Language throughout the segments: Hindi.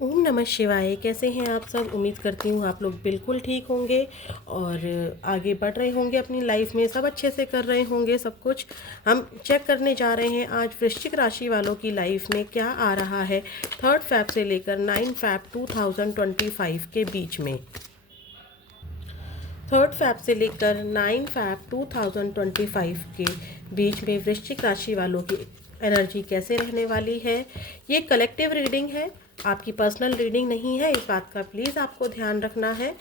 ओम नमः शिवाय। कैसे हैं आप सब? उम्मीद करती हूँ आप लोग बिल्कुल ठीक होंगे और आगे बढ़ रहे होंगे अपनी लाइफ में, सब अच्छे से कर रहे होंगे सब कुछ। हम चेक करने जा रहे हैं आज वृश्चिक राशि वालों की लाइफ में क्या आ रहा है 3 फैब से लेकर 9 फैब 2025 के बीच में। 3 फैब से लेकर 9 फैब 2025 के बीच में वृश्चिक राशि वालों की एनर्जी कैसे रहने वाली है। ये कलेक्टिव रीडिंग है, आपकी पर्सनल रीडिंग नहीं है, इस बात का प्लीज़ आपको ध्यान रखना है।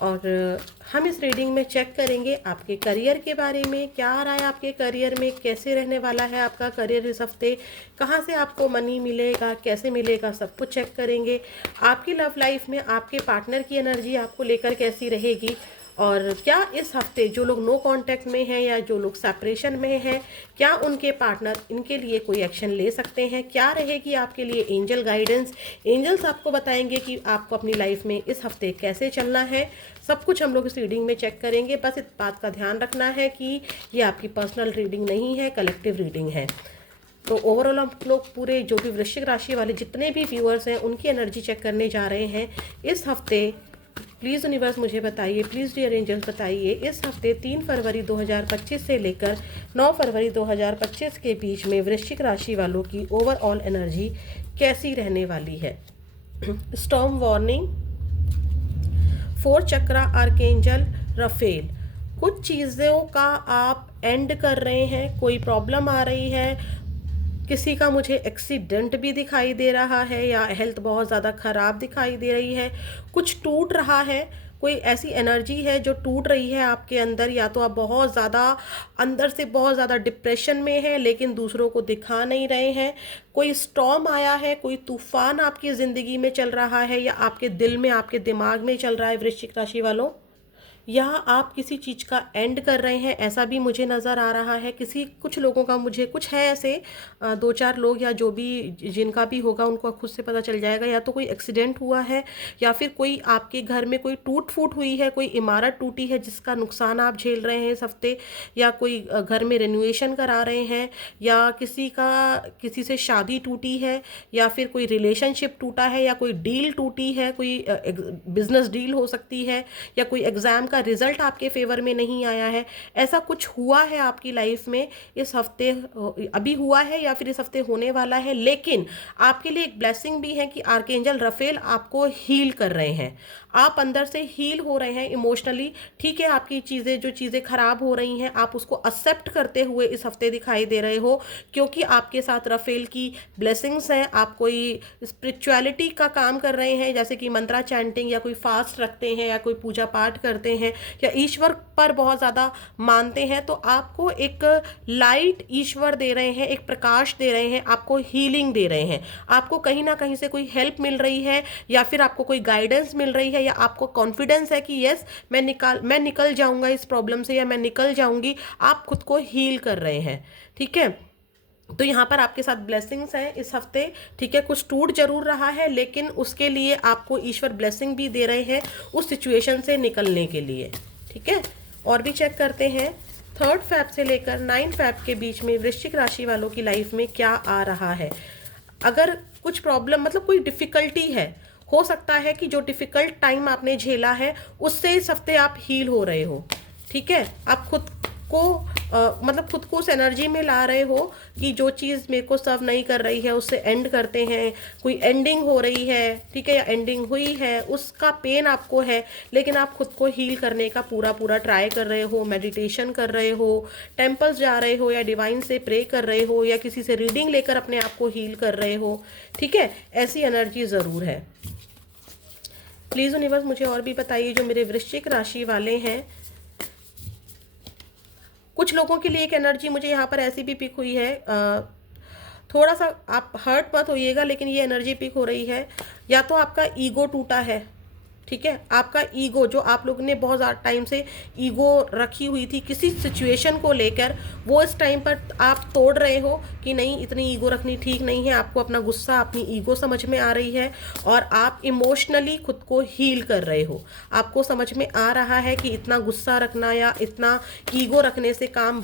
और हम इस रीडिंग में चेक करेंगे आपके करियर के बारे में, क्या आ रहा है आपके करियर में, कैसे रहने वाला है आपका करियर इस हफ्ते, कहाँ से आपको मनी मिलेगा, कैसे मिलेगा, सब कुछ चेक करेंगे। आपकी लव लाइफ में आपके पार्टनर की एनर्जी आपको लेकर कैसी रहेगी और क्या इस हफ्ते जो लोग नो कांटेक्ट में हैं या जो लोग सेपरेशन में हैं, क्या उनके पार्टनर इनके लिए कोई एक्शन ले सकते हैं, क्या रहेगी आपके लिए एंजल गाइडेंस। एंजल्स आपको बताएंगे कि आपको अपनी लाइफ में इस हफ्ते कैसे चलना है। सब कुछ हम लोग इस रीडिंग में चेक करेंगे। बस इस बात का ध्यान रखना है कि ये आपकी पर्सनल रीडिंग नहीं है, कलेक्टिव रीडिंग है। तो ओवरऑल हम लोग पूरे जो भी वृश्चिक राशि वाले जितने भी व्यूअर्स हैं उनकी एनर्जी चेक करने जा रहे हैं इस हफ्ते। प्लीज़ यूनिवर्स मुझे बताइए, प्लीज़ डियर एंजल्स बताइए, इस हफ्ते 3 फरवरी 2025 से लेकर 9 फरवरी 2025 के बीच में वृश्चिक राशि वालों की ओवरऑल एनर्जी कैसी रहने वाली है। स्टॉर्म वार्निंग, 4 चक्रा आर्केंजल रफेल। कुछ चीज़ों का आप एंड कर रहे हैं, कोई प्रॉब्लम आ रही है, किसी का मुझे एक्सीडेंट भी दिखाई दे रहा है या हेल्थ बहुत ज़्यादा ख़राब दिखाई दे रही है, कुछ टूट रहा है, कोई ऐसी एनर्जी है जो टूट रही है आपके अंदर, या तो आप बहुत ज़्यादा अंदर से बहुत ज़्यादा डिप्रेशन में हैं लेकिन दूसरों को दिखा नहीं रहे हैं। कोई स्टॉर्म आया है, कोई तूफान आपकी ज़िंदगी में चल रहा है या आपके दिल में, आपके दिमाग में चल रहा है वृश्चिक राशि वालों। यहाँ आप किसी चीज़ का एंड कर रहे हैं ऐसा भी मुझे नज़र आ रहा है। कुछ लोगों का, मुझे कुछ है ऐसे 2-4 लोग या जो भी जिनका भी होगा उनको खुद से पता चल जाएगा, या तो कोई एक्सीडेंट हुआ है या फिर कोई आपके घर में कोई टूट फूट हुई है, कोई इमारत टूटी है जिसका नुकसान आप झेल रहे हैं इस हफ्ते, या कोई घर में रेनोवेशन करा रहे हैं, या किसी से शादी टूटी है, या फिर कोई रिलेशनशिप टूटा है, या कोई डील टूटी है, कोई बिजनेस डील हो सकती है, या कोई एग्ज़ाम का रिजल्ट आपके फेवर में नहीं आया है। ऐसा कुछ हुआ है आपकी लाइफ में इस हफ्ते, अभी हुआ है या फिर इस हफ्ते होने वाला है। लेकिन आपके लिए एक ब्लेसिंग भी है कि आर्केंजल रफेल आपको हील कर रहे हैं, आप अंदर से हील हो रहे हैं इमोशनली। ठीक है, आपकी चीज़ें, जो चीज़ें खराब हो रही हैं आप उसको एक्सेप्ट करते हुए इस हफ्ते दिखाई दे रहे हो, क्योंकि आपके साथ रफेल की ब्लेसिंग्स हैं। आप कोई स्पिरिचुअलिटी का काम कर रहे हैं, जैसे कि मंत्रा चैंटिंग, या कोई फास्ट रखते हैं, या कोई पूजा पाठ करते हैं, या ईश्वर पर बहुत ज़्यादा मानते हैं, तो आपको एक लाइट ईश्वर दे रहे हैं, एक प्रकाश दे रहे हैं, आपको हीलिंग दे रहे हैं, आपको कहीं ना कहीं से कोई हेल्प मिल रही है, या फिर आपको कोई गाइडेंस मिल रही है, या आपको कॉन्फिडेंस है कि यस मैं निकल जाऊंगा इस प्रॉब्लम से, या मैं निकल जाऊंगी। आप खुद को हील कर रहे हैं। ठीक है, तो यहाँ पर आपके साथ ब्लेसिंग्स हैं इस हफ्ते। ठीक है, कुछ टूट जरूर रहा है लेकिन उसके लिए आपको ईश्वर ब्लेसिंग भी दे रहे हैं उस सिचुएशन से निकलने के लिए। ठीक है, और भी चेक करते हैं 3 फैब से लेकर 9 फैब के बीच में वृश्चिक राशि वालों की लाइफ में क्या आ रहा है। अगर कुछ प्रॉब्लम, मतलब कोई डिफ़िकल्टी है, हो सकता है कि जो डिफ़िकल्ट टाइम आपने झेला है उससे इस हफ्ते आप हील हो रहे हो। ठीक है, आप खुद को मतलब खुद को उस एनर्जी में ला रहे हो कि जो चीज़ मेरे को सर्व नहीं कर रही है उससे एंड करते हैं। कोई एंडिंग हो रही है, ठीक है, या एंडिंग हुई है, उसका पेन आपको है, लेकिन आप खुद को हील करने का पूरा पूरा ट्राई कर रहे हो, मेडिटेशन कर रहे हो, टेम्पल्स जा रहे हो, या डिवाइन से प्रे कर रहे हो, या किसी से रीडिंग लेकर अपने आप को हील कर रहे हो। ठीक है, ऐसी एनर्जी ज़रूर है। प्लीज़ यूनिवर्स मुझे और भी बताइए, जो मेरे वृश्चिक राशि वाले हैं, कुछ लोगों के लिए एक एनर्जी मुझे यहाँ पर ऐसी भी पिक हुई है, थोड़ा सा आप हर्ट मत होइएगा, लेकिन ये एनर्जी पिक हो रही है, या तो आपका ईगो टूटा है, ठीक है, आपका ईगो, जो आप लोगों ने बहुत ज़्यादा टाइम से ईगो रखी हुई थी किसी सिचुएशन को लेकर, वो इस टाइम पर आप तोड़ रहे हो कि नहीं, इतनी ईगो रखनी ठीक नहीं है। आपको अपना गुस्सा, अपनी ईगो समझ में आ रही है और आप इमोशनली खुद को हील कर रहे हो। आपको समझ में आ रहा है कि इतना गुस्सा रखना या इतना ईगो रखने से काम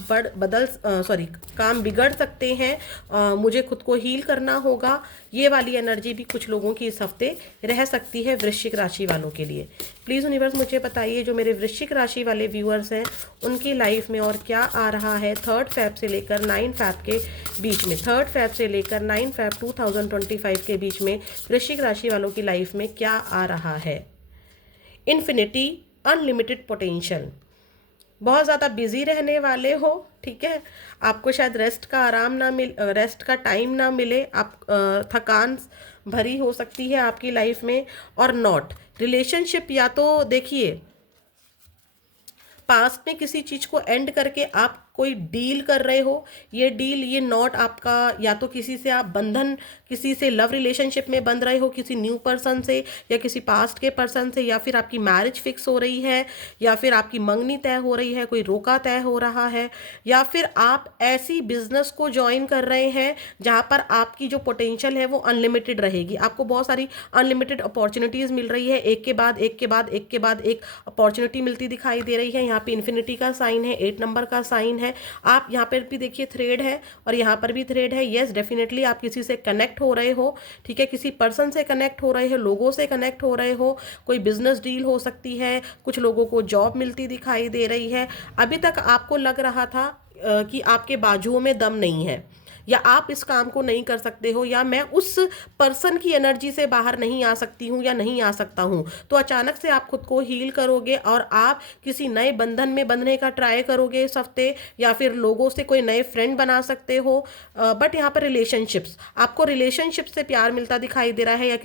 काम बिगड़ सकते हैं। मुझे खुद को हील करना होगा। ये वाली एनर्जी भी कुछ लोगों की इस हफ्ते रह सकती है वृश्चिक राशि वालों के लिए। प्लीज़ यूनिवर्स मुझे बताइए, जो मेरे वृश्चिक राशि वाले व्यूअर्स हैं उनकी लाइफ में और क्या आ रहा है 3 फेब से लेकर 9 फेब के बीच में। 3 फेब से लेकर 9 फेब 2025 के बीच में वृश्चिक राशि वालों की लाइफ में क्या आ रहा है। इन्फिनिटी, अनलिमिटेड पोटेंशियल, बहुत ज़्यादा बिजी रहने वाले हो। ठीक है, आपको शायद रेस्ट का टाइम ना मिले। आप थकान भरी हो सकती है आपकी लाइफ में। और नॉट रिलेशनशिप, या तो देखिए पास्ट में किसी चीज़ को एंड करके आप कोई डील कर रहे हो। ये डील, ये नॉट आपका, या तो किसी से आप किसी से लव रिलेशनशिप में बंध रहे हो, किसी न्यू पर्सन से या किसी पास्ट के पर्सन से, या फिर आपकी मैरिज फिक्स हो रही है, या फिर आपकी मंगनी तय हो रही है, कोई रोका तय हो रहा है, या फिर आप ऐसी बिजनेस को ज्वाइन कर रहे हैं जहाँ पर आपकी जो पोटेंशियल है वो अनलिमिटेड रहेगी। आपको बहुत सारी अनलिमिटेड अपॉर्चुनिटीज़ मिल रही है, एक के बाद एक के बाद एक के बाद एक अपॉर्चुनिटी मिलती दिखाई दे रही है। यहाँ पे इन्फिनिटी का साइन है, 8 नंबर का साइन है। आप यहाँ पर भी देखिए थ्रेड है और यहाँ पर भी थ्रेड है। यस, डेफिनेटली आप किसी से कनेक्ट हो रहे हो। ठीक है, किसी पर्सन से कनेक्ट हो रहे हो, लोगों से कनेक्ट हो रहे हो, कोई बिजनेस डील हो सकती है, कुछ लोगों को जॉब मिलती दिखाई दे रही है। अभी तक आपको लग रहा था कि आपके बाजुओं में दम नहीं है, या आप इस काम को नहीं कर सकते हो, या मैं उस पर्सन की एनर्जी से बाहर नहीं आ सकती हूँ या नहीं आ सकता हूँ। तो अचानक से आप खुद को हील करोगे और आप किसी नए बंधन में बंधने का ट्राई करोगे इस हफ्ते, या फिर लोगों से कोई नए फ्रेंड बना सकते हो। बट यहाँ पर आपको रिलेशनशिप से प्यार मिलता दिखाई दे रहा है, या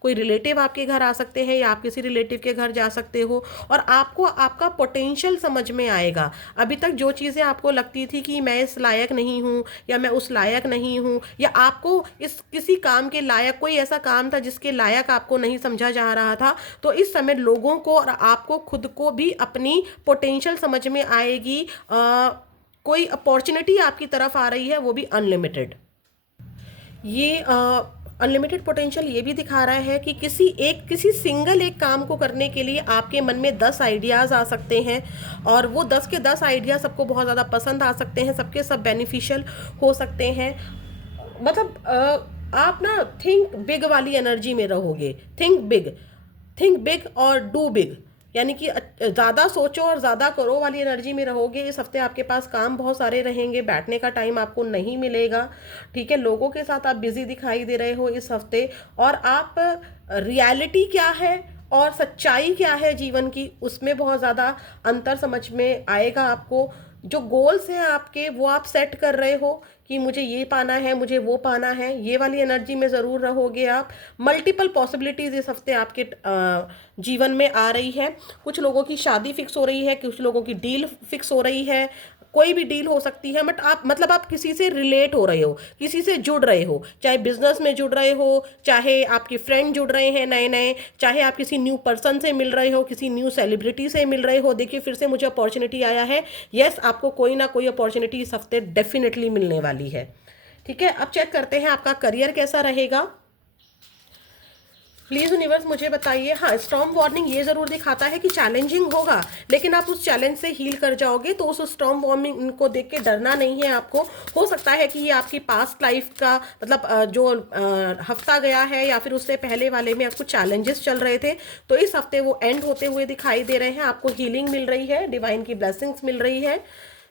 कोई रिलेटिव आपके घर आ सकते हैं, या आप किसी रिलेटिव के घर जा सकते हो और आपको आपका पोटेंशियल समझ में आएगा। अभी तक जो चीज़ें आपको लगती थी कि मैं इस लायक नहीं हूँ या मैं उस लायक नहीं हूँ, या आपको इस किसी काम के लायक, कोई ऐसा काम था जिसके लायक आपको नहीं समझा जा रहा था, तो इस समय लोगों को और आपको खुद को भी अपनी पोटेंशियल समझ में आएगी। कोई अपॉर्चुनिटी आपकी तरफ आ रही है, वो भी अनलिमिटेड। ये अनलिमिटेड पोटेंशियल ये भी दिखा रहा है कि किसी सिंगल एक काम को करने के लिए आपके मन में 10 आइडियाज़ आ सकते हैं, और वो 10 के 10 आइडिया सबको बहुत ज़्यादा पसंद आ सकते हैं, सबके सब बेनिफिशियल हो सकते हैं। मतलब आप ना थिंक बिग वाली एनर्जी में रहोगे। थिंक बिग और डू बिग, यानी कि ज़्यादा सोचो और ज़्यादा करो वाली एनर्जी में रहोगे। इस हफ्ते आपके पास काम बहुत सारे रहेंगे, बैठने का टाइम आपको नहीं मिलेगा। ठीक है, लोगों के साथ आप बिजी दिखाई दे रहे हो इस हफ्ते, और आप रियलिटी क्या है और सच्चाई क्या है जीवन की, उसमें बहुत ज़्यादा अंतर समझ में आएगा आपको। जो गोल्स हैं आपके, वो आप सेट कर रहे हो कि मुझे ये पाना है, मुझे वो पाना है, ये वाली एनर्जी में ज़रूर रहोगे आप। मल्टीपल पॉसिबिलिटीज़ इस हफ्ते आपके जीवन में आ रही है। कुछ लोगों की शादी फिक्स हो रही है, कुछ लोगों की डील फिक्स हो रही है, कोई भी डील हो सकती है। बट आप किसी से रिलेट हो रहे हो, किसी से जुड़ रहे हो, चाहे बिजनेस में जुड़ रहे हो, चाहे आपके फ्रेंड जुड़ रहे हैं नए नए, चाहे आप किसी न्यू पर्सन से मिल रहे हो, किसी न्यू सेलिब्रिटी से मिल रहे हो। देखिए फिर से मुझे अपॉर्चुनिटी आया है। यस, आपको कोई ना कोई अपॉर्चुनिटी इस हफ्ते डेफिनेटली मिलने वाली है। ठीक है, अब चेक करते हैं आपका करियर कैसा रहेगा। प्लीज़ यूनिवर्स मुझे बताइए। हाँ, स्टॉर्म वार्निंग ये ज़रूर दिखाता है कि चैलेंजिंग होगा, लेकिन आप उस चैलेंज से हील कर जाओगे। तो उस स्टॉर्म वार्निंग को देख के डरना नहीं है आपको। हो सकता है कि ये आपकी पास्ट लाइफ का मतलब जो हफ्ता गया है या फिर उससे पहले वाले में आपको चैलेंजेस चल रहे थे, तो इस हफ्ते वो एंड होते हुए दिखाई दे रहे हैं। आपको हीलिंग मिल रही है, डिवाइन की ब्लेसिंग्स मिल रही है।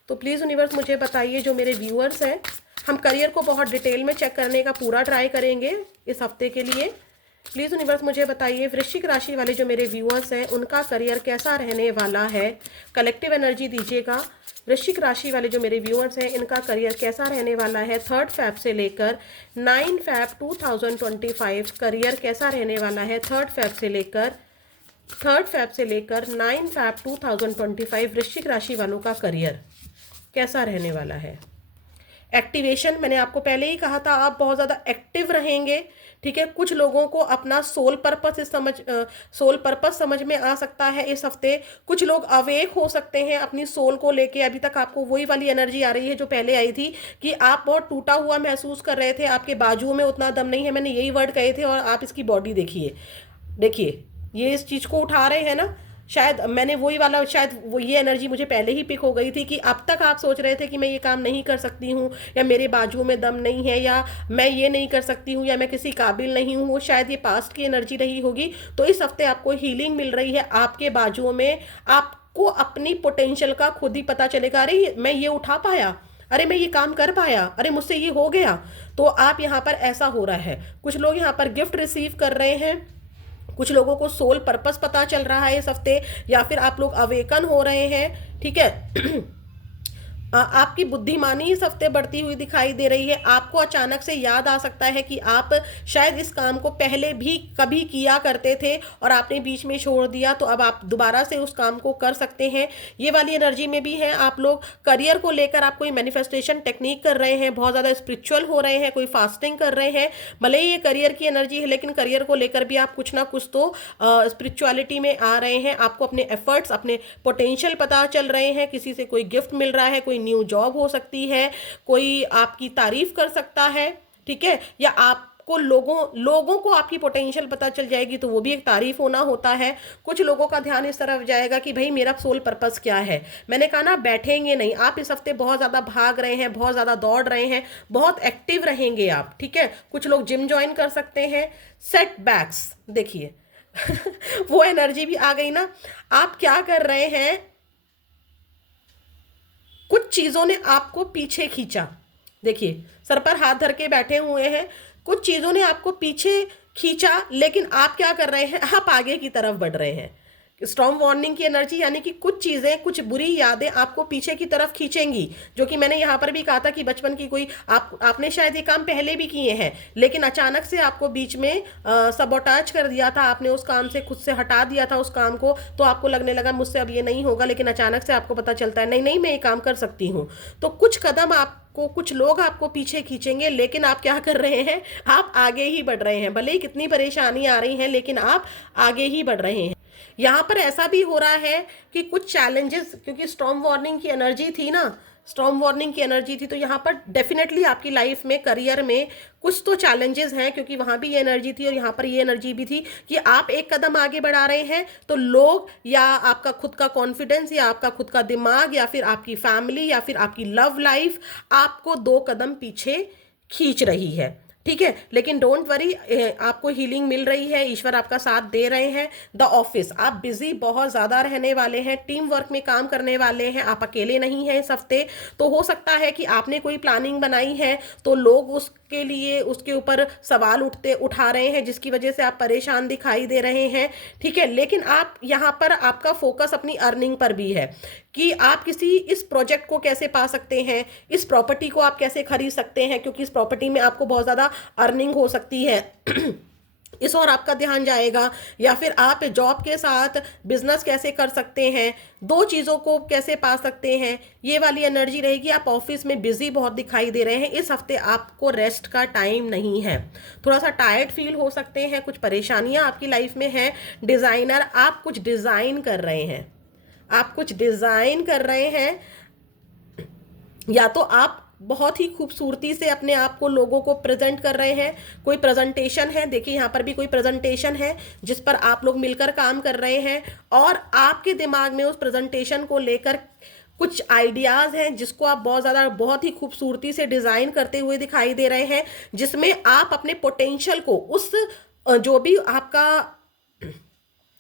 तो प्लीज़ यूनिवर्स मुझे बताइए, जो मेरे व्यूअर्स हैं, हम करियर को बहुत डिटेल में चेक करने का पूरा ट्राई करेंगे इस हफ्ते के लिए। प्लीज़ यूनिवर्स मुझे बताइए, वृश्चिक राशि वाले जो मेरे व्यूअर्स हैं उनका करियर कैसा रहने वाला है। कलेक्टिव एनर्जी दीजिएगा। वृश्चिक राशि वाले जो मेरे व्यूअर्स हैं इनका करियर कैसा रहने वाला है 3 फेब से लेकर 9 फेब 2025। करियर कैसा रहने वाला है 3 फेब से लेकर 9 फेब 2025। वृश्चिक राशि वालों का करियर कैसा रहने वाला है। एक्टिवेशन, मैंने आपको पहले ही कहा था, आप बहुत ज़्यादा एक्टिव रहेंगे। ठीक है, कुछ लोगों को अपना सोल पर्पस समझ में आ सकता है इस हफ्ते। कुछ लोग अवेक हो सकते हैं अपनी सोल को लेके। अभी तक आपको वही वाली एनर्जी आ रही है जो पहले आई थी, कि आप बहुत टूटा हुआ महसूस कर रहे थे, आपके बाजुओं में उतना दम नहीं है, मैंने यही वर्ड कहे थे, और आप इसकी बॉडी देखिए, देखिए ये इस चीज़ को उठा रहे हैं ना। शायद मैंने वही वाला, शायद वो ये एनर्जी मुझे पहले ही पिक हो गई थी, कि अब तक आप सोच रहे थे कि मैं ये काम नहीं कर सकती हूँ, या मेरे बाजुओं में दम नहीं है, या मैं ये नहीं कर सकती हूँ, या मैं किसी काबिल नहीं हूँ। शायद ये पास्ट की एनर्जी रही होगी। तो इस हफ्ते आपको हीलिंग मिल रही है आपके बाजुओं में। आपको अपनी पोटेंशियल का खुद ही पता चलेगा, अरे मैं ये उठा पाया, अरे मैं ये काम कर पाया, अरे मुझसे ये हो गया। तो आप यहाँ पर, ऐसा हो रहा है, कुछ लोग यहाँ पर गिफ्ट रिसीव कर रहे हैं, कुछ लोगों को सोल पर्पस पता चल रहा है इस हफ्ते, या फिर आप लोग अवेकन हो रहे हैं। ठीक है। आपकी बुद्धिमानी इस हफ्ते बढ़ती हुई दिखाई दे रही है। आपको अचानक से याद आ सकता है कि आप शायद इस काम को पहले भी कभी किया करते थे और आपने बीच में छोड़ दिया, तो अब आप दोबारा से उस काम को कर सकते हैं। ये वाली एनर्जी में भी है। आप लोग करियर को लेकर आप कोई मैनिफेस्टेशन टेक्निक कर रहे हैं, बहुत ज़्यादा स्पिरिचुअल हो रहे हैं, कोई फास्टिंग कर रहे हैं। भले ही ये करियर की एनर्जी है, लेकिन करियर को लेकर भी आप कुछ ना कुछ तो स्पिरिचुअलिटी में आ रहे हैं। आपको अपने एफर्ट्स, अपने पोटेंशियल पता चल रहे हैं। किसी से कोई गिफ्ट मिल रहा है, कोई न्यू जॉब हो सकती है, कोई आपकी तारीफ कर सकता है। ठीक है, या आपको लोगों को आपकी पोटेंशियल पता चल जाएगी, तो वो भी एक तारीफ होना होता है। कुछ लोगों का ध्यान इस तरफ जाएगा कि भाई मेरा सोल पर्पस क्या है। मैंने कहा ना, बैठेंगे नहीं आप। इस हफ्ते बहुत ज़्यादा भाग रहे हैं, बहुत ज़्यादा दौड़ रहे हैं, बहुत एक्टिव रहेंगे आप। ठीक है, कुछ लोग जिम ज्वाइन कर सकते हैं। सेटबैक्स देखिए वो एनर्जी भी आ गई ना। आप क्या कर रहे हैं, कुछ चीजों ने आपको पीछे खींचा। देखिए, सर पर हाथ धर के बैठे हुए हैं, कुछ चीजों ने आपको पीछे खींचा, लेकिन आप क्या कर रहे हैं, आप आगे की तरफ बढ़ रहे हैं। स्टॉर्म वार्निंग की एनर्जी, यानी कि कुछ चीजें, कुछ बुरी यादें आपको पीछे की तरफ खींचेंगी। जो कि मैंने यहाँ पर भी कहा था कि बचपन की कोई आपने शायद ये काम पहले भी किए हैं, लेकिन अचानक से आपको बीच में सबोटाज कर दिया था, आपने उस काम से खुद से हटा दिया था उस काम को, तो आपको लगने लगा मुझसे अब ये नहीं होगा, लेकिन अचानक से आपको पता चलता है नहीं नहीं मैं ये काम कर सकती हूँ। तो कुछ कदम आपको, कुछ लोग आपको पीछे खींचेंगे, लेकिन आप क्या कर रहे हैं, आप आगे ही बढ़ रहे हैं। भले ही कितनी परेशानी आ रही है, लेकिन आप आगे ही बढ़ रहे हैं। यहाँ पर ऐसा भी हो रहा है कि कुछ चैलेंजेस, क्योंकि स्टॉर्म वार्निंग की एनर्जी थी ना, स्टॉर्म वार्निंग की एनर्जी थी, तो यहाँ पर डेफिनेटली आपकी लाइफ में, करियर में कुछ तो चैलेंजेस हैं, क्योंकि वहाँ भी ये एनर्जी थी और यहाँ पर ये एनर्जी भी थी कि आप एक कदम आगे बढ़ा रहे हैं, तो लोग, या आपका खुद का कॉन्फिडेंस, या आपका खुद का दिमाग, या फिर आपकी फैमिली, या फिर आपकी लव लाइफ आपको 2 कदम पीछे खींच रही है। ठीक है, लेकिन डोंट वरी, आपको हीलिंग मिल रही है, ईश्वर आपका साथ दे रहे हैं। द ऑफिस, आप बिजी बहुत ज़्यादा रहने वाले हैं, टीम वर्क में काम करने वाले हैं, आप अकेले नहीं हैं इस हफ्ते। तो हो सकता है कि आपने कोई प्लानिंग बनाई है, तो लोग उसके लिए, उसके ऊपर सवाल उठा रहे हैं, जिसकी वजह से आप परेशान दिखाई दे रहे हैं। ठीक है, लेकिन आप यहाँ पर, आपका फोकस अपनी अर्निंग पर भी है, कि आप इस प्रोजेक्ट को कैसे पा सकते हैं, इस प्रॉपर्टी को आप कैसे खरीद सकते हैं, क्योंकि इस प्रॉपर्टी में आपको बहुत ज़्यादा अर्निंग हो सकती है। इस और आपका ध्यान जाएगा। या फिर आप जॉब के साथ बिजनेस कैसे कर सकते हैं, 2 चीज़ों को कैसे पा सकते हैं, ये वाली एनर्जी रहेगी। आप ऑफिस में बिजी बहुत दिखाई दे रहे हैं इस हफ्ते, आपको रेस्ट का टाइम नहीं है, थोड़ा सा टायर्ड फील हो सकते हैं, कुछ परेशानियां आपकी लाइफ में हैं। डिज़ाइनर, आप कुछ डिज़ाइन कर रहे हैं, आप कुछ डिज़ाइन कर रहे हैं, या तो आप बहुत ही खूबसूरती से अपने आप को लोगों को प्रेजेंट कर रहे हैं। कोई प्रेजेंटेशन है, देखिए यहाँ पर भी कोई प्रेजेंटेशन है जिस पर आप लोग मिलकर काम कर रहे हैं, और आपके दिमाग में उस प्रेजेंटेशन को लेकर कुछ आइडियाज़ हैं जिसको आप बहुत ही खूबसूरती से डिज़ाइन करते हुए दिखाई दे रहे हैं, जिसमें आप अपने पोटेंशियल को, उस जो भी आपका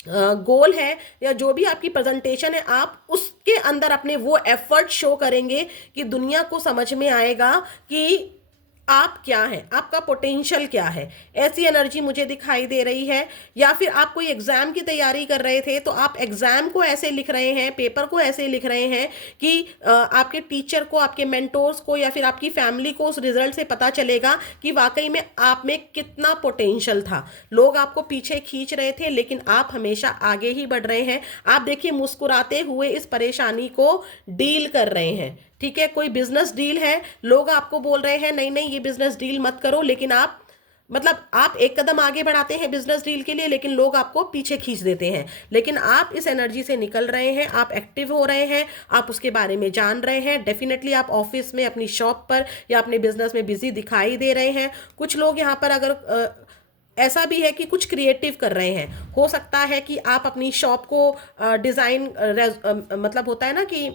गोल है, या जो भी आपकी प्रेजेंटेशन है, आप उसके अंदर अपने वो एफर्ट शो करेंगे कि दुनिया को समझ में आएगा कि आप क्या हैं, आपका पोटेंशियल क्या है। ऐसी एनर्जी मुझे दिखाई दे रही है। या फिर आप कोई एग्जाम की तैयारी कर रहे थे, तो आप एग्जाम को ऐसे लिख रहे हैं, पेपर को ऐसे लिख रहे हैं कि आपके टीचर को, आपके मेंटोर्स को, या फिर आपकी फैमिली को उस रिजल्ट से पता चलेगा कि वाकई में आप में कितना पोटेंशियल था। लोग आपको पीछे खींच रहे थे, लेकिन आप हमेशा आगे ही बढ़ रहे हैं। आप देखिए, मुस्कुराते हुए इस परेशानी को डील कर रहे हैं। ठीक है, कोई बिजनेस डील है, लोग आपको बोल रहे हैं नहीं नहीं ये बिजनेस डील मत करो, लेकिन आप मतलब आप एक कदम आगे बढ़ाते हैं बिजनेस डील के लिए, लेकिन लोग आपको पीछे खींच देते हैं। लेकिन आप इस एनर्जी से निकल रहे हैं, आप एक्टिव हो रहे हैं, आप उसके बारे में जान रहे हैं। डेफिनेटली आप ऑफिस में, अपनी शॉप पर या अपने बिजनेस में बिजी दिखाई दे रहे हैं। कुछ लोग यहाँ पर अगर ऐसा भी है कि कुछ क्रिएटिव कर रहे हैं, हो सकता है कि आप अपनी शॉप को डिज़ाइन मतलब होता है ना कि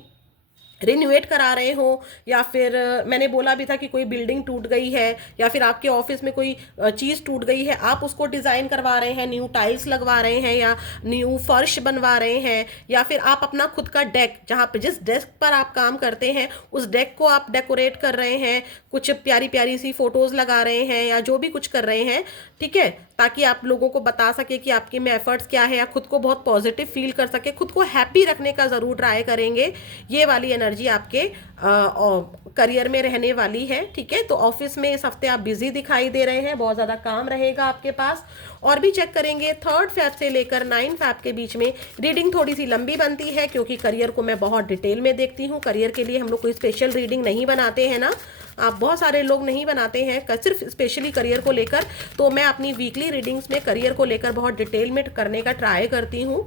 रिन्यूएट करा रहे हो, या फिर मैंने बोला भी था कि कोई बिल्डिंग टूट गई है या फिर आपके ऑफिस में कोई चीज़ टूट गई है, आप उसको डिज़ाइन करवा रहे हैं, न्यू टाइल्स लगवा रहे हैं या न्यू फर्श बनवा रहे हैं, या फिर आप अपना खुद का डेक, जहाँ पे जिस डेस्क पर आप काम करते हैं उस डेक को आप डेकोरेट कर रहे हैं, कुछ प्यारी प्यारी सी फोटोज़ लगा रहे हैं या जो भी कुछ कर रहे हैं, ठीक है, ताकि आप लोगों को बता सके कि आपके में एफर्ट्स क्या है, या खुद को बहुत पॉजिटिव फील कर सके, खुद को हैप्पी रखने का ज़रूर ट्राई करेंगे। ये वाली एनर्जी आपके करियर में रहने वाली है। ठीक है, तो ऑफिस में इस हफ्ते आप बिजी दिखाई दे रहे हैं, बहुत ज़्यादा काम रहेगा आपके पास। और भी चेक करेंगे 3 फेब से लेकर 9 फेब के बीच में रीडिंग थोड़ी सी लंबी बनती है, क्योंकि करियर को मैं बहुत डिटेल में देखती हूँ। करियर के लिए हम लोग कोई स्पेशल रीडिंग नहीं बनाते हैं ना, आप बहुत सारे लोग नहीं बनाते हैं सिर्फ स्पेशली करियर को लेकर। तो मैं अपनी वीकली रीडिंग्स में करियर को लेकर बहुत डिटेल में करने का ट्राई करती हूँ।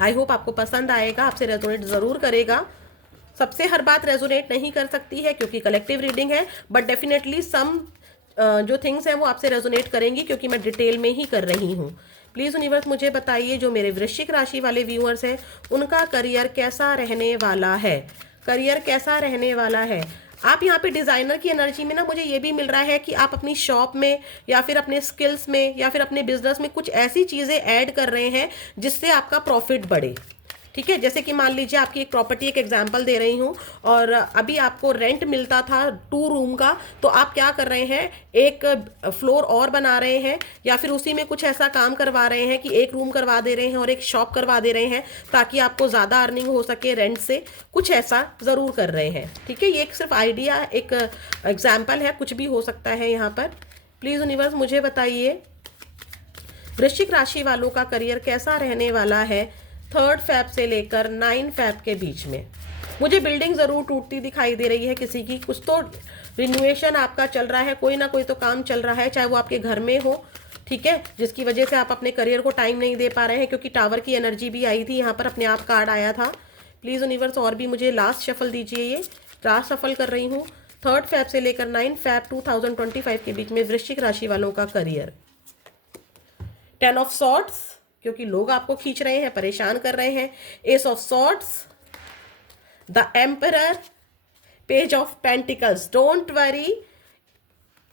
आई होप आपको पसंद आएगा, आपसे रेजोनेट ज़रूर करेगा। सबसे हर बात रेजोनेट नहीं कर सकती है क्योंकि कलेक्टिव रीडिंग है, बट डेफिनेटली सम जो थिंग्स हैं वो आपसे रेजोनेट करेंगी, क्योंकि मैं डिटेल में ही कर रही हूँ। प्लीज़ यूनिवर्स मुझे बताइए, जो मेरे वृश्चिक राशि वाले व्यूअर्स हैं उनका करियर कैसा रहने वाला है। करियर कैसा रहने वाला है। आप यहाँ पे डिज़ाइनर की एनर्जी में ना मुझे ये भी मिल रहा है कि आप अपनी शॉप में या फिर अपने स्किल्स में या फिर अपने बिजनेस में कुछ ऐसी चीज़ें ऐड कर रहे हैं जिससे आपका प्रॉफिट बढ़े। ठीक है, जैसे कि मान लीजिए आपकी एक प्रॉपर्टी, एक एग्जांपल दे रही हूँ, और अभी आपको रेंट मिलता था 2 रूम का, तो आप क्या कर रहे हैं, एक फ्लोर और बना रहे हैं, या फिर उसी में कुछ ऐसा काम करवा रहे हैं कि एक रूम करवा दे रहे हैं और एक शॉप करवा दे रहे हैं, ताकि आपको ज़्यादा अर्निंग हो सके रेंट से। कुछ ऐसा ज़रूर कर रहे हैं। ठीक है, ये एक सिर्फ आइडिया, एक एग्जाम्पल है, कुछ भी हो सकता है यहाँ पर। प्लीज़ यूनिवर्स मुझे बताइए वृश्चिक राशि वालों का करियर कैसा रहने वाला है 3 फेब से लेकर 9 फेब के बीच में। मुझे बिल्डिंग ज़रूर टूटती दिखाई दे रही है किसी की, कुछ तो रिन्यूएशन आपका चल रहा है, कोई ना कोई तो काम चल रहा है, चाहे वो आपके घर में हो। ठीक है, जिसकी वजह से आप अपने करियर को टाइम नहीं दे पा रहे हैं, क्योंकि टावर की एनर्जी भी आई थी यहाँ पर, अपने आप कार्ड आया था। प्लीज़ यूनिवर्स और भी मुझे लास्ट शफल दीजिए, ये लास्ट शफल कर रही हूँ 3 फेब से लेकर 9 फेब 2025 के बीच में वृश्चिक राशि वालों का करियर। 10 ऑफ सॉर्ट्स, क्योंकि लोग आपको खींच रहे हैं, परेशान कर रहे हैं। Ace of swords, the emperor, page of pentacles. Don't worry,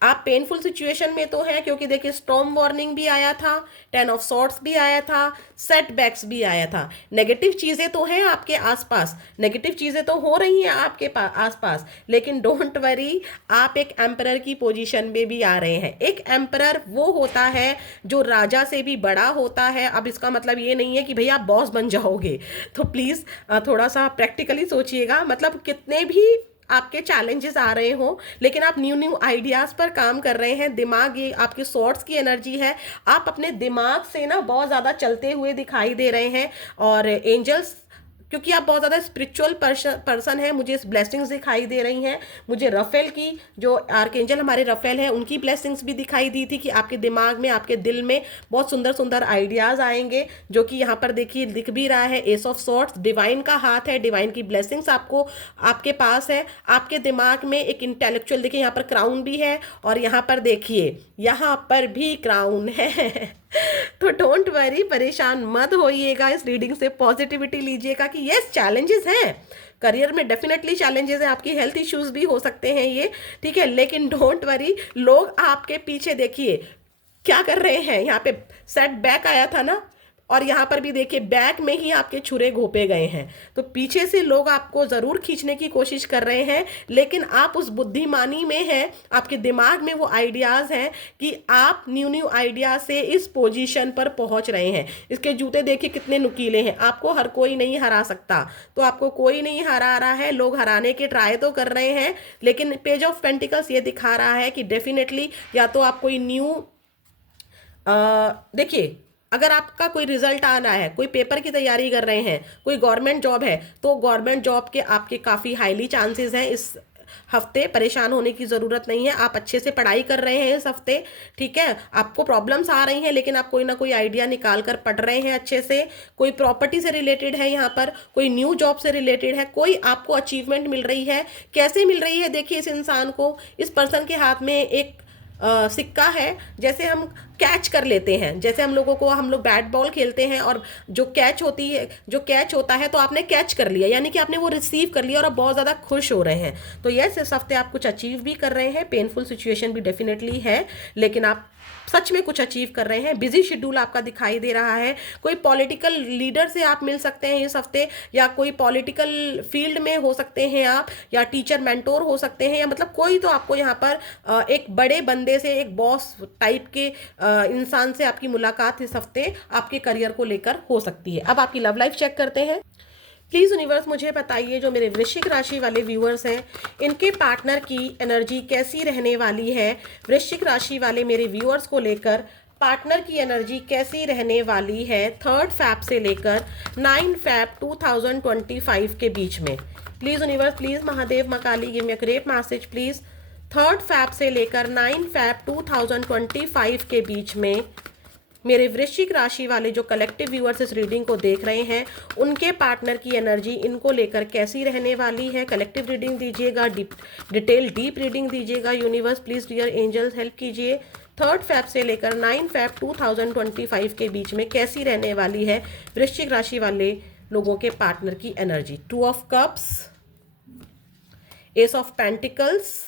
आप पेनफुल सिचुएशन में तो हैं, क्योंकि देखिए स्टॉर्म वार्निंग भी आया था, 10 ऑफ सॉर्ट्स भी आया था, सेटबैक्स भी आया था। नेगेटिव चीज़ें तो हैं आपके आसपास, नेगेटिव चीज़ें तो हो रही हैं आपके आसपास, लेकिन डोंट वरी, आप एक एम्परर की पोजीशन में भी आ रहे हैं। एक एम्परर वो होता है जो राजा से भी बड़ा होता है। अब इसका मतलब ये नहीं है कि भैया आप बॉस बन जाओगे, तो प्लीज़ थोड़ा सा प्रैक्टिकली सोचिएगा। मतलब कितने भी आपके चैलेंजेस आ रहे हो, लेकिन आप न्यू न्यू आइडियाज़ पर काम कर रहे हैं। दिमाग, ये आपकी सॉर्ट्स की एनर्जी है, आप अपने दिमाग से ना बहुत ज़्यादा चलते हुए दिखाई दे रहे हैं। और एंजल्स, क्योंकि आप बहुत ज़्यादा स्पिरिचुअल पर्सन है, मुझे ब्लेसिंग्स दिखाई दे रही हैं। मुझे रफेल की, जो आर्कएंजल हमारे रफेल हैं, उनकी ब्लेसिंग्स भी दिखाई दी थी कि आपके दिमाग में, आपके दिल में बहुत सुंदर सुंदर आइडियाज़ आएंगे, जो कि यहाँ पर देखिए दिख भी रहा है। एस ऑफ सॉर्ट्स, डिवाइन का हाथ है, डिवाइन की ब्लेसिंग्स आपको, आपके पास है। आपके दिमाग में एक इंटेलेक्चुअल, देखिए यहाँ पर क्राउन भी है, और यहाँ पर देखिए यहाँ पर भी क्राउन है। तो डोंट वरी, परेशान मत होइएगा, इस रीडिंग से पॉजिटिविटी लीजिएगा कि यस चैलेंजेस हैं करियर में, डेफिनेटली चैलेंजेस हैं, आपकी हेल्थ इश्यूज भी हो सकते हैं ये, ठीक है, लेकिन डोंट वरी, लोग आपके पीछे देखिए क्या कर रहे हैं। यहाँ पे सेट बैक आया था ना, और यहाँ पर भी देखिए बैक में ही आपके छुरे घोपे गए हैं। तो पीछे से लोग आपको ज़रूर खींचने की कोशिश कर रहे हैं, लेकिन आप उस बुद्धिमानी में हैं, आपके दिमाग में वो आइडियाज़ हैं कि आप न्यू न्यू आइडिया से इस पोजीशन पर पहुंच रहे हैं। इसके जूते देखिए कितने नुकीले हैं, आपको हर कोई नहीं हरा सकता, तो आपको कोई नहीं हरा रहा है। लोग हराने के ट्राई तो कर रहे हैं, लेकिन पेज ऑफ पेंटिकल्स ये दिखा रहा है कि डेफिनेटली या तो आप कोई न्यू देखिए अगर आपका कोई रिजल्ट आना है, कोई पेपर की तैयारी कर रहे हैं, कोई गवर्नमेंट जॉब है, तो गवर्नमेंट जॉब के आपके काफ़ी हाईली चांसेस हैं इस हफ्ते। परेशान होने की ज़रूरत नहीं है, आप अच्छे से पढ़ाई कर रहे हैं इस हफ्ते, ठीक है। आपको प्रॉब्लम्स आ रही हैं लेकिन आप कोई ना कोई आइडिया निकाल कर पढ़ रहे हैं अच्छे से। कोई प्रॉपर्टी से रिलेटेड है यहाँ पर, कोई न्यू जॉब से रिलेटेड है, कोई आपको अचीवमेंट मिल रही है। कैसे मिल रही है, देखिए इस इंसान को, इस पर्सन के हाथ में एक सिक्का है। जैसे हम कैच कर लेते हैं, जैसे हम लोग बैट बॉल खेलते हैं और जो कैच होता है तो आपने कैच कर लिया, यानी कि आपने वो रिसीव कर लिया और आप बहुत ज़्यादा खुश हो रहे हैं। तो यस, इस हफ्ते आप कुछ अचीव भी कर रहे हैं, पेनफुल सिचुएशन भी डेफिनेटली है, लेकिन आप सच में कुछ अचीव कर रहे हैं। बिजी शेड्यूल आपका दिखाई दे रहा है। कोई पॉलिटिकल लीडर से आप मिल सकते हैं इस हफ्ते, या कोई पॉलिटिकल फील्ड में हो सकते हैं आप, या टीचर मेंटोर हो सकते हैं, या मतलब कोई तो आपको यहाँ पर एक बड़े बंदे से, एक बॉस टाइप के इंसान से आपकी मुलाकात इस हफ्ते आपके करियर को लेकर हो सकती है। अब आपकी लव लाइफ चेक करते हैं। प्लीज़ यूनिवर्स मुझे बताइए, जो मेरे वृश्चिक राशि वाले व्यूअर्स हैं, इनके पार्टनर की एनर्जी कैसी रहने वाली है। वृश्चिक राशि वाले मेरे व्यूअर्स को लेकर पार्टनर की एनर्जी कैसी रहने वाली है 3 फैब से लेकर 9 फैब 2025 के बीच में। प्लीज़ यूनिवर्स, प्लीज़ महादेव माँ Kali, give me a great message please. 3 फैब से लेकर 9 फैब 2025 के बीच में मेरे वृश्चिक राशि वाले जो कलेक्टिव व्यूअर्स इस रीडिंग को देख रहे हैं, उनके पार्टनर की एनर्जी इनको लेकर कैसी रहने वाली है। कलेक्टिव रीडिंग दीजिएगा, डिटेल डीप रीडिंग दीजिएगा। Universe please dear angels help कीजिए। 3 फैब से लेकर 9 फैब 2025 के बीच में कैसी रहने वाली है वृश्चिक राशि वाले लोगों के पार्टनर की energy. 2 of cups, S of pentacles,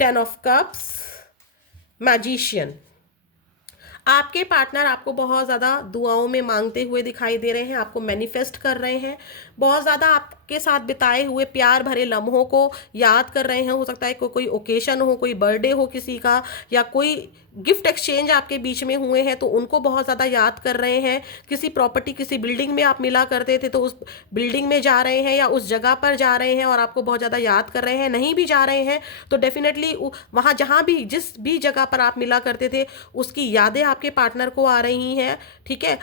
10 of cups, magician. आपके पार्टनर आपको बहुत ज़्यादा दुआओं में मांगते हुए दिखाई दे रहे हैं, आपको मैनिफेस्ट कर रहे हैं, बहुत ज़्यादा आपके साथ बिताए हुए प्यार भरे लम्हों को याद कर रहे हैं। हो सकता है कोई ओकेशन हो, कोई बर्थडे हो किसी का, या कोई गिफ्ट एक्सचेंज आपके बीच में हुए हैं तो उनको बहुत ज़्यादा याद कर रहे हैं। किसी प्रॉपर्टी, किसी बिल्डिंग में आप मिला करते थे तो उस बिल्डिंग में जा रहे हैं या उस जगह पर जा रहे हैं और आपको बहुत ज़्यादा याद कर रहे हैं। नहीं भी जा रहे हैं तो डेफिनेटली वहाँ जहाँ भी, जिस भी जगह पर आप मिला करते थे, उसकी यादें आपके पार्टनर को आ रही हैं, ठीक है।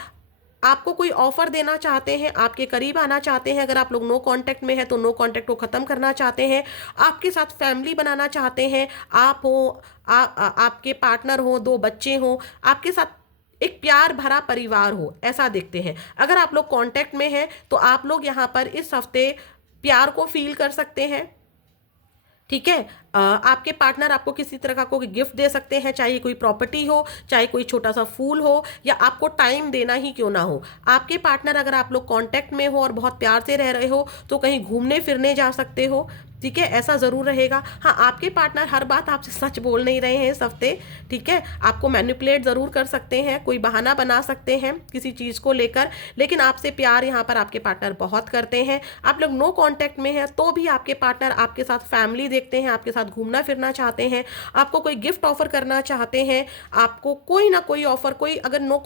आपको कोई ऑफर देना चाहते हैं, आपके करीब आना चाहते हैं। अगर आप लोग नो कांटेक्ट में हैं तो नो कांटेक्ट को ख़त्म करना चाहते हैं, आपके साथ फैमिली बनाना चाहते हैं। आप हो, आपके पार्टनर हो, 2 बच्चे हो, आपके साथ एक प्यार भरा परिवार हो, ऐसा देखते हैं। अगर आप लोग कांटेक्ट में हैं तो आप लोग यहाँ पर इस हफ्ते प्यार को फील कर सकते हैं, ठीक है। आपके पार्टनर आपको किसी तरह का कोई गिफ्ट दे सकते हैं, चाहे कोई प्रॉपर्टी हो, चाहे कोई छोटा सा फूल हो, या आपको टाइम देना ही क्यों ना हो। आपके पार्टनर, अगर आप लोग कांटेक्ट में हो और बहुत प्यार से रह रहे हो तो कहीं घूमने फिरने जा सकते हो, ठीक है, ऐसा ज़रूर रहेगा। हाँ, आपके पार्टनर हर बात आपसे सच बोल नहीं रहे हैं इस हफ्ते, ठीक है। आपको मैनिपुलेट ज़रूर कर सकते हैं, कोई बहाना बना सकते हैं किसी चीज़ को लेकर, लेकिन आपसे प्यार यहाँ पर आपके पार्टनर बहुत करते हैं। आप लोग नो कांटेक्ट में हैं तो भी आपके पार्टनर आपके साथ फैमिली देखते हैं, आपके साथ घूमना फिरना चाहते हैं, आपको कोई गिफ्ट ऑफर करना चाहते हैं, आपको कोई ना कोई ऑफर, कोई अगर नो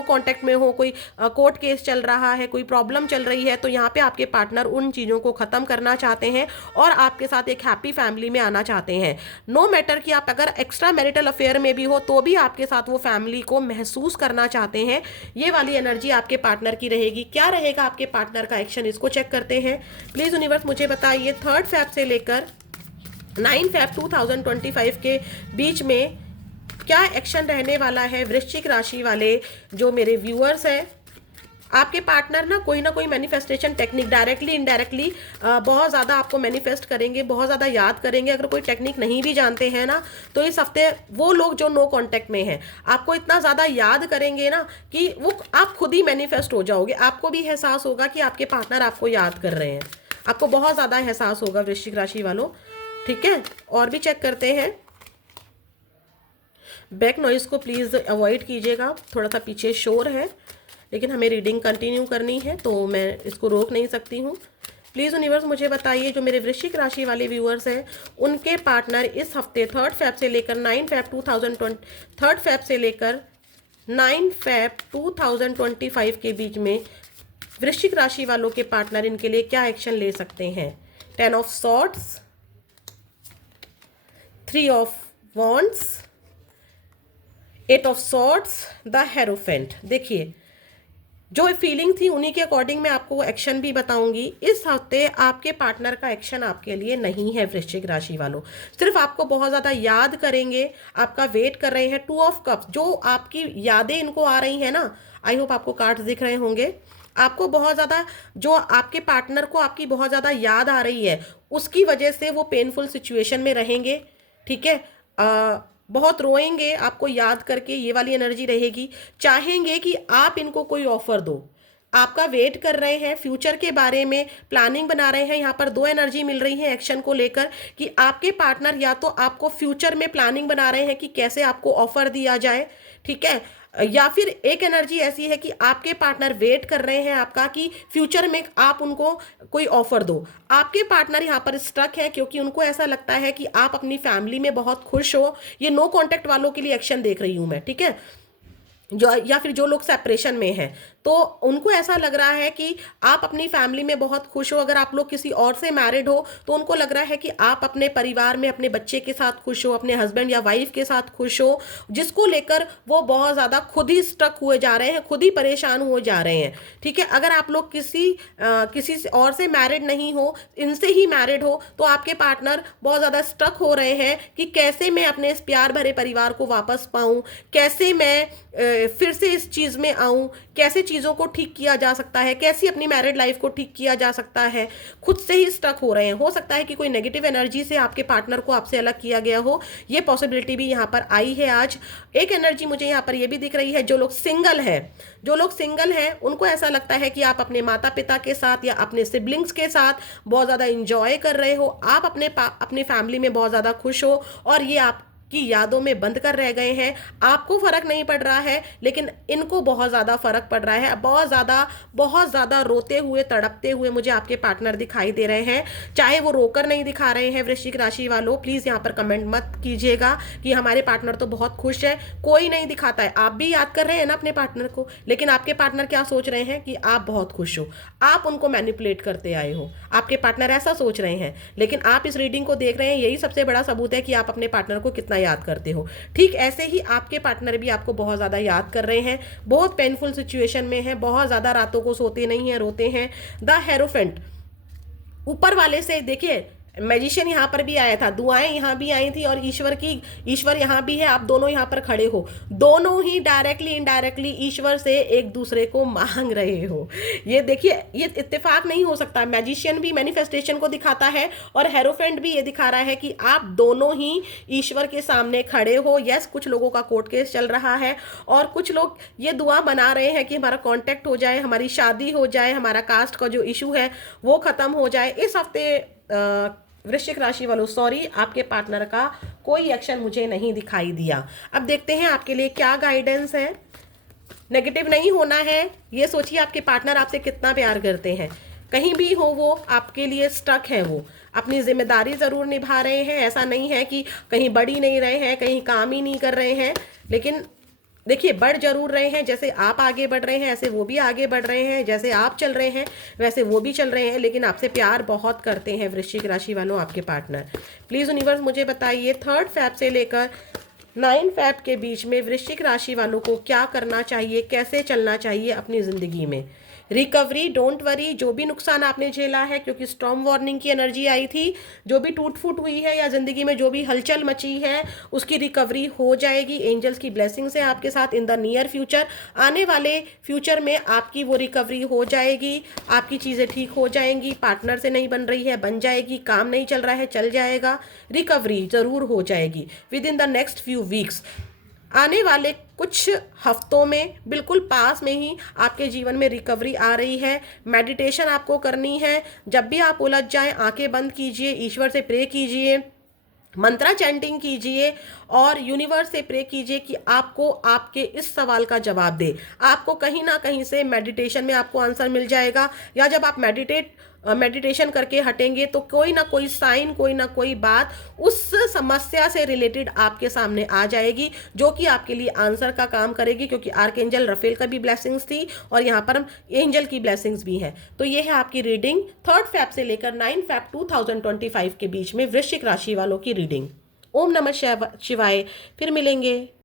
कांटेक्ट में हो, कोई कोर्ट केस चल रहा है, कोई प्रॉब्लम चल रही है, तो यहाँ पे आपके पार्टनर उन चीज़ों को ख़त्म करना चाहते हैं और आपके साथ एक हैप्पी फैमिली में आना चाहते हैं। नो मैटर कि आप अगर एक्स्ट्रा मैरिटल अफेयर में भी हो तो भी आपके साथ वो फैमिली को महसूस करना चाहते हैं। ये वाली एनर्जी आपके पार्टनर की रहेगी। क्या रहेगा आपके पार्टनर का एक्शन, इसको चेक करते हैं। प्लीज़ यूनिवर्स मुझे बताइए 3 फैब से लेकर 9 फैब 2025 के बीच में क्या एक्शन रहने वाला है वृश्चिक राशि वाले जो मेरे व्यूअर्स हैं। आपके पार्टनर ना कोई मैनिफेस्टेशन टेक्निक डायरेक्टली इनडायरेक्टली बहुत ज़्यादा आपको मैनिफेस्ट करेंगे, बहुत ज़्यादा याद करेंगे। अगर कोई टेक्निक नहीं भी जानते हैं ना, तो इस हफ्ते वो लोग जो नो कांटेक्ट में हैं आपको इतना ज़्यादा याद करेंगे ना कि वो आप खुद ही मैनिफेस्ट हो जाओगे। आपको भी एहसास होगा कि आपके पार्टनर आपको याद कर रहे हैं, आपको बहुत ज़्यादा एहसास होगा वृश्चिक राशि वालों, ठीक है। और भी चेक करते हैं। बैक नॉइज़ को प्लीज़ अवॉइड कीजिएगा, थोड़ा सा पीछे शोर है, लेकिन हमें रीडिंग कंटिन्यू करनी है तो मैं इसको रोक नहीं सकती हूँ। प्लीज़ यूनिवर्स मुझे बताइए, जो मेरे वृश्चिक राशि वाले व्यूअर्स हैं उनके पार्टनर इस हफ्ते 3 फैब से लेकर 9 फैब 2025 के बीच में वृश्चिक राशि वालों के पार्टनर इनके लिए क्या एक्शन ले सकते हैं। 10 of swords, 3 of wands, eight of swords, the hierophant. देखिए, जो फीलिंग थी उन्हीं के अकॉर्डिंग मैं आपको एक्शन भी बताऊंगी। इस हफ्ते आपके पार्टनर का एक्शन आपके लिए नहीं है वृश्चिक राशि वालों, सिर्फ आपको बहुत ज़्यादा याद करेंगे, आपका वेट कर रहे हैं। टू ऑफ कप्स, जो आपकी यादें इनको आ रही हैं ना, आई होप आपको कार्ड्स दिख रहे होंगे, आपको बहुत ज़्यादा, जो आपके पार्टनर को आपकी बहुत ज़्यादा याद आ रही है, उसकी वजह से वो पेनफुल सिचुएशन में रहेंगे। ठीक है, बहुत रोएंगे आपको याद करके, ये वाली एनर्जी रहेगी। चाहेंगे कि आप इनको कोई ऑफर दो, आपका वेट कर रहे हैं, फ्यूचर के बारे में प्लानिंग बना रहे हैं। यहाँ पर दो एनर्जी मिल रही है एक्शन को लेकर, कि आपके पार्टनर या तो आपको फ्यूचर में प्लानिंग बना रहे हैं कि कैसे आपको ऑफर दिया जाए, ठीक है, या फिर एक एनर्जी ऐसी है कि आपके पार्टनर वेट कर रहे हैं आपका कि फ्यूचर में आप उनको कोई ऑफर दो। आपके पार्टनर यहाँ पर स्ट्रक है क्योंकि उनको ऐसा लगता है कि आप अपनी फैमिली में बहुत खुश हो। ये नो कांटेक्ट वालों के लिए एक्शन देख रही हूं मैं, ठीक है, जो या फिर जो लोग सेपरेशन में हैं, तो उनको ऐसा लग रहा है कि आप अपनी फैमिली में बहुत खुश हो। अगर आप लोग किसी और से मैरिड हो तो उनको लग रहा है कि आप अपने परिवार में अपने बच्चे के साथ खुश हो, अपने हस्बैंड या वाइफ के साथ खुश हो, जिसको लेकर वो बहुत ज़्यादा खुद ही स्टक हुए जा रहे हैं, खुद ही परेशान हो जा रहे हैं। ठीक है, अगर आप लोग किसी और से मैरिड नहीं हो, इनसे ही मैरिड हो, तो आपके पार्टनर बहुत ज़्यादा स्टक हो रहे हैं कि कैसे मैं अपने इस प्यार भरे परिवार को वापस पाऊँ, कैसे मैं फिर से इस चीज़ में आऊँ, कैसे चीज़ों को ठीक किया जा सकता है, कैसे अपनी मैरिड लाइफ को ठीक किया जा सकता है, खुद से ही स्टक हो रहे हैं। हो सकता है कि कोई नेगेटिव एनर्जी से आपके पार्टनर को आपसे अलग किया गया हो, ये पॉसिबिलिटी भी यहाँ पर आई है आज। एक एनर्जी मुझे यहाँ पर ये भी दिख रही है, जो लोग सिंगल हैं उनको ऐसा लगता है कि आप अपने माता पिता के साथ या अपने सिबलिंग्स के साथ बहुत ज़्यादा इंजॉय कर रहे हो, आप अपने फैमिली में बहुत ज़्यादा खुश हो, और ये आप की यादों में बंद कर रह गए हैं। आपको फर्क नहीं पड़ रहा है, लेकिन इनको बहुत ज़्यादा फर्क पड़ रहा है। बहुत ज़्यादा रोते हुए, तड़पते हुए मुझे आपके पार्टनर दिखाई दे रहे हैं। चाहे वो रोकर नहीं दिखा रहे हैं, वृश्चिक राशि वालों प्लीज़ यहाँ पर कमेंट मत कीजिएगा कि हमारे पार्टनर तो बहुत खुश है। कोई नहीं दिखाता है, आप भी याद कर रहे हैं ना अपने पार्टनर को, लेकिन आपके पार्टनर क्या सोच रहे हैं कि आप बहुत खुश हो, आप उनको मैनिपुलेट करते आए हो, आपके पार्टनर ऐसा सोच रहे हैं। लेकिन आप इस रीडिंग को देख रहे हैं, यही सबसे बड़ा सबूत है कि आप अपने पार्टनर को कितना याद करते हो। ठीक ऐसे ही आपके पार्टनर भी आपको बहुत ज़्यादा याद कर रहे हैं, बहुत पेनफुल सिचुएशन में है, बहुत ज़्यादा रातों को सोते नहीं हैं, रोते हैं। द हेरोफेंट, ऊपर वाले से देखिए, मैजिशियन यहाँ पर भी आया था, दुआएं यहाँ भी आई थी, और ईश्वर यहाँ भी है। आप दोनों यहाँ पर खड़े हो, दोनों ही डायरेक्टली इनडायरेक्टली ईश्वर से एक दूसरे को मांग रहे हो। ये देखिए, ये इत्तेफाक नहीं हो सकता। मैजिशियन भी मैनिफेस्टेशन को दिखाता है, और हेरोफेंट भी ये दिखा रहा है कि आप दोनों ही ईश्वर के सामने खड़े हो। यस, कुछ लोगों का कोर्ट केस चल रहा है, और कुछ लोग ये दुआ बना रहे हैं कि हमारा कॉन्टेक्ट हो जाए, हमारी शादी हो जाए, हमारा कास्ट का जो इशू है वो खत्म हो जाए। इस हफ्ते वृश्चिक राशि वालों, सॉरी, आपके पार्टनर का कोई एक्शन मुझे नहीं दिखाई दिया। अब देखते हैं आपके लिए क्या गाइडेंस है। नेगेटिव नहीं होना है, ये सोचिए आपके पार्टनर आपसे कितना प्यार करते हैं। कहीं भी हो वो आपके लिए स्टक है, वो अपनी जिम्मेदारी ज़रूर निभा रहे हैं। ऐसा नहीं है कि कहीं बढ़ ही नहीं रहे हैं, कहीं काम ही नहीं कर रहे हैं, लेकिन देखिए बढ़ जरूर रहे हैं। जैसे आप आगे बढ़ रहे हैं ऐसे वो भी आगे बढ़ रहे हैं, जैसे आप चल रहे हैं वैसे वो भी चल रहे हैं, लेकिन आपसे प्यार बहुत करते हैं वृश्चिक राशि वालों आपके पार्टनर। प्लीज़ यूनिवर्स मुझे बताइए 3 फेब से लेकर 9 फेब के बीच में वृश्चिक राशि वालों को क्या करना चाहिए, कैसे चलना चाहिए अपनी ज़िंदगी में। रिकवरी, डोंट वरी, जो भी नुकसान आपने झेला है, क्योंकि स्टॉर्म वार्निंग की एनर्जी आई थी, जो भी टूट फूट हुई है या ज़िंदगी में जो भी हलचल मची है उसकी रिकवरी हो जाएगी। एंजल्स की ब्लेसिंग से आपके साथ इन द नियर फ्यूचर, आने वाले फ्यूचर में आपकी वो रिकवरी हो जाएगी, आपकी चीज़ें ठीक हो जाएंगी। पार्टनर से नहीं बन रही है, बन जाएगी, काम नहीं चल रहा है, चल जाएगा, रिकवरी ज़रूर हो जाएगी with in the next few weeks. आने वाले कुछ हफ्तों में, बिल्कुल पास में ही आपके जीवन में रिकवरी आ रही है। मेडिटेशन आपको करनी है। जब भी आप उलझ जाएं, आंखें बंद कीजिए, ईश्वर से प्रे कीजिए, मंत्रा चैंटिंग कीजिए, और यूनिवर्स से प्रे कीजिए कि आपको आपके इस सवाल का जवाब दे। आपको कहीं ना कहीं से मेडिटेशन में आपको आंसर मिल जाएगा, या जब आप मेडिटेशन करके हटेंगे तो कोई ना कोई साइन, कोई ना कोई बात उस समस्या से रिलेटेड आपके सामने आ जाएगी, जो कि आपके लिए आंसर का काम करेगी। क्योंकि आर्कएंजल रफेल का भी ब्लेसिंग्स थी, और यहाँ पर एंजल की ब्लेसिंग्स भी है। तो ये है आपकी रीडिंग 3 फेब से लेकर 9 फेब 2025 के बीच में वृश्चिक राशि वालों की रीडिंग। ओम नमः शिवाय। फिर मिलेंगे।